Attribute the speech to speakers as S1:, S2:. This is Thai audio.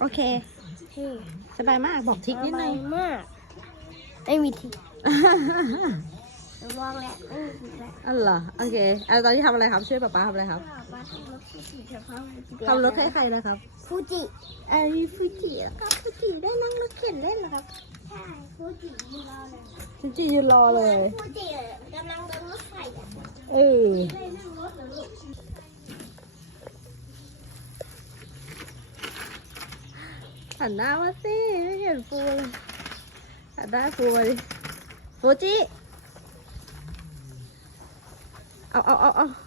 S1: เคสบายมากบอกทริกนิดนึง
S2: มากไม่มีทิกมองแล้วไม่มีทิกแล้ว
S1: อ๋อเหรอโอเคตอนนี้ทำอะไรครับช่วยป๊าป๊าทำอะไรครับ
S2: มาทำรถฟูจิเฉพาะ
S1: ทำรถให้ใครนะครับ
S2: ฟูจิฟูจิครับฟูจิได้นั่งรถเข็นเล่นเหรอครับใช่ฟูจิยืนรอเลย
S1: จริงๆยืนรอเลย
S2: ฟูจิกำลังเดินรถไฟอ่ะ
S1: เออ
S2: ได้นั่งรถเหรอลูก
S1: หันหน้ามาสิไม่เห็นฟูเลยหันหน้าฟูมาดิฟูจิเอา